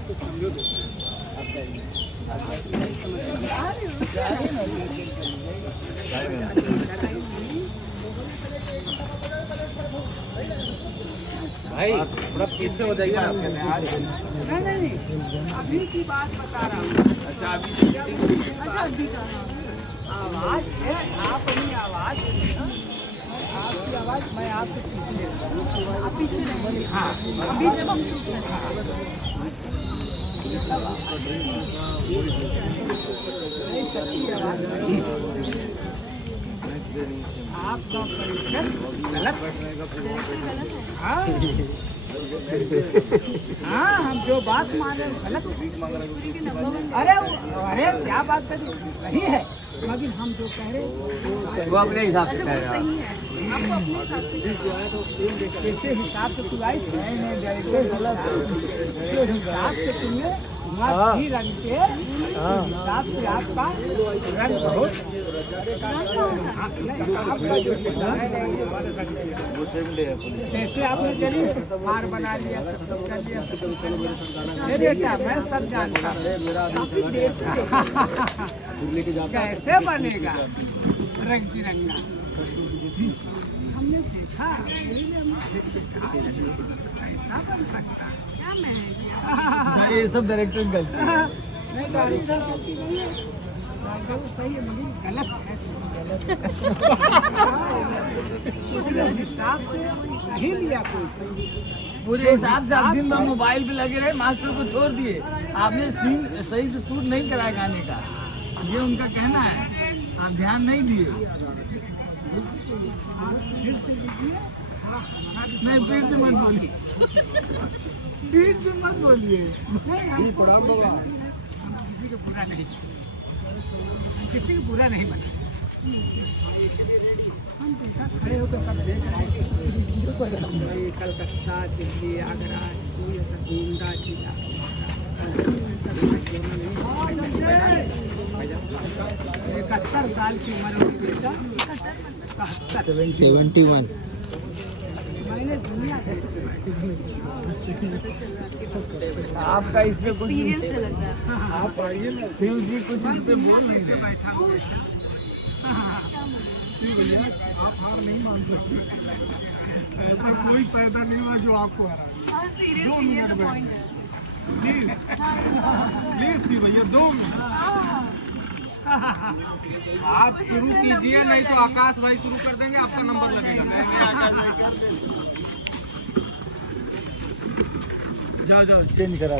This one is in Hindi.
उसको समझो दो भाई थोड़ा पीछे हो जाइए ना। नहीं अभी की बात बता रहा हूँ। अच्छा अभी आवाज है, आप अपनी आवाज, आपकी आवाज मैं आपसे पीछे, आप पीछे रहेंगे। हाँ अभी जब हम आपका परिचय गलत। हाँ हाँ हम जो बात माने गलत। अरे अरे क्या बात कर, सही है, मगर हम जो कह रहे वो अपने हिसाब से कह रहे हैं। जैसे हिसाब से तू आई थी हिसाब से तुमने मछली रंग के हिसाब से आपका रंग बहुत आपका जो जैसे आपने चली हार बना लिया, सब कर लिया। बेटा मैं सब जानता कैसे बनेगा रंग बिरंगा। हमने देखा ऐसा बन सकता है क्या? मैं ये सब डायरेक्टर गलती नहीं, डायरेक्टर गलती नहीं है, डायरेक्टर सही है मगर गलत है। हिसाब से नहीं लिया कोई, पूरे हिसाब से आप दिन भर मोबाइल पे लगे रहे, मास्टर को छोड़ दिए, आपने सीन सही से शूट नहीं कराया गाने का, ये उनका कहना है, आप ध्यान नहीं दिए। नहीं फिर से मत बोलिए, फिर से मत बोलिए। किसी को बुरा नहीं बना, हम खड़े होकर सब देख रहे हैं। कलकत्ता, दिल्ली, आगरा, कोई ऐसा घूमता जिला 71 साल की उम्र में बेटा, 71 मैंने दुनिया आपका इसमें कुछ एक्सपीरियंस लग रहा है। आप आइए ना, शिव जी कुछ इस पे बोल लीजिए। आप हार नहीं मान सकते, ऐसा कोई पैदा नहीं हुआ जो आपको हरा। 2 मिनट प्लीज प्लीज सी भैया 2 मिनट आप शुरू कीजिए, नहीं तो आकाश भाई शुरू कर देंगे, आपका नंबर लगेगा। जाओ चेंज करा।